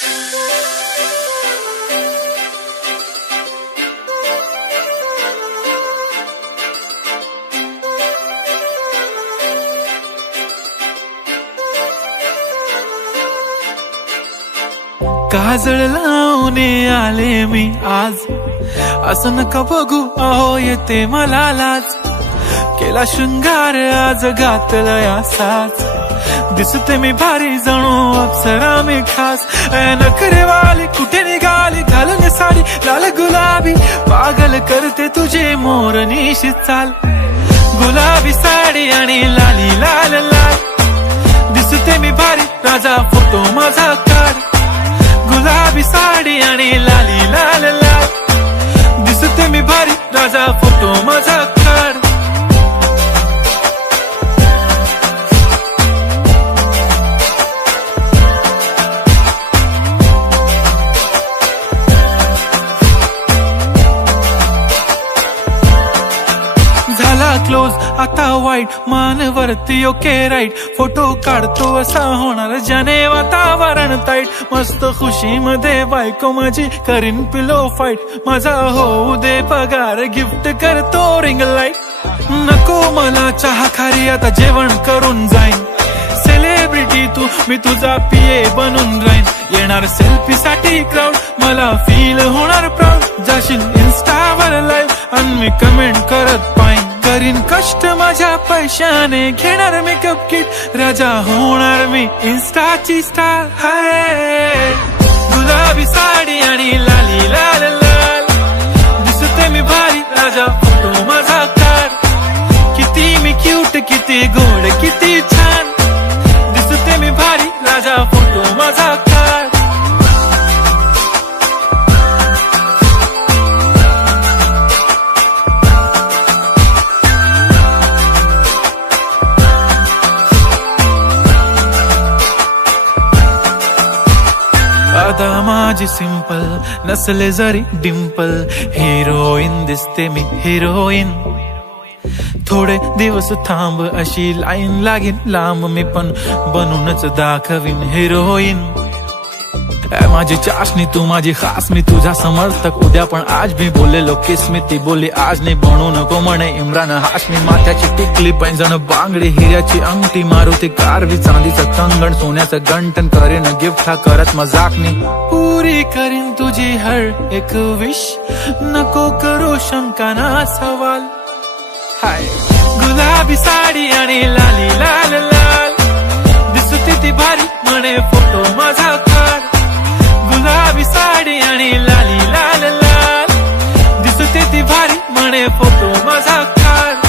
काजळ लावून आले मी आज, असं नका बघू अहो येते मला लाज। केला शृंगार आज घातला या साज, दिसते मी भारी जणू अप्सरा मी खास। नखरे वाली कुठे निघाली घालून साडी लाल गुलाबी, पागल करते तुझे मोरनीशी चाल। गुलाबी साडी आणि लाली लाल लाल, दिसते मी भारी राजा फोटो माझा काढ। गुलाबी साडी आणि लाली लाल लाल, दिसते मी भारी राजा फोटो माझा काढ। झाला क्लोज आता वाईट, मान वरती ओके राईट, फोटो काढतो असा होणार ज्याने वातावरण ताईट। मस्त खुशी मध्ये बायको माझी करीन पिलो फाईट, माझा होऊ दे पगार गिफ्ट करतो रिंग लाईट। नको मला चहा खारी आता जेवण करून जाईन, सेलिब्रिटी तू मी तुझा पीए बनून राहीन। येणार सेल्फी साठी क्राऊड मला फील होणार प्राऊड, जाशील इन्स्टावर लाईव्ह आणि मी कमेंट करत पाईन। करीन कष्ट माझ्या पैशाने घेणार मेकअप किट, राजा होणार मी इन्स्टाची स्टार। हाय गुलाबी साडी आणि लाली लाल लाल, दिसते मी भारी राजा फोटो माझा काढ। किती मी क्यूट किती गोड किती छान, दिसते मी भारी राजा फोटो माझा काढ। आता माझी सिंपल नसले जरी डिंपल, हिरोईन दिसते मी हिरोईन। थोडे दिवस थांब अशी लाईन लागेल लांब, मी पण बनूनच दाखवीन हिरोईन। माझी चाशनी तू माझी खास, मी तुझा समर्थक उद्या पण आज मी बोललेलो किस मी, ती बोलली आज नाही बनू नको म्हणे इम्रान हाशमी। माथ्याची टिकली पैंजण बांगडी हिऱ्याची अंगठी, मारुती कारवी चांदीचं कंगण सोन्याचं गंटन, करीन गिफ्ट हा करत मजाकनी। पुरी करीन तुझी हर एक विश, नको करू शंका ना सवाल। हाय गुलाबी साडी आणि लाली लाल लाल, दिसते ती भारी म्हणे फोटो माझा काढ। गुलाबी साडी आणि लाली लाल लाल, दिसते ती भारी म्हणे फोटो माझा काढ।